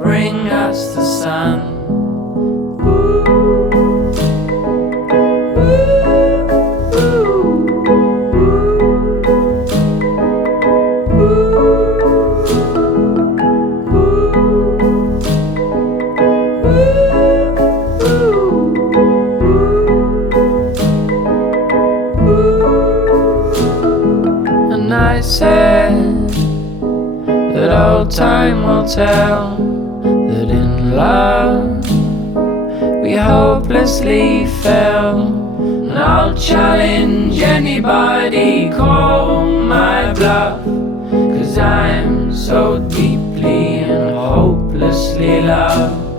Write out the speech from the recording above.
bring us the sun. And I said that old time will tell that in love we hopelessly fell. And I'll challenge anybody, call my bluff, 'cause I'm so deeply and hopelessly loved.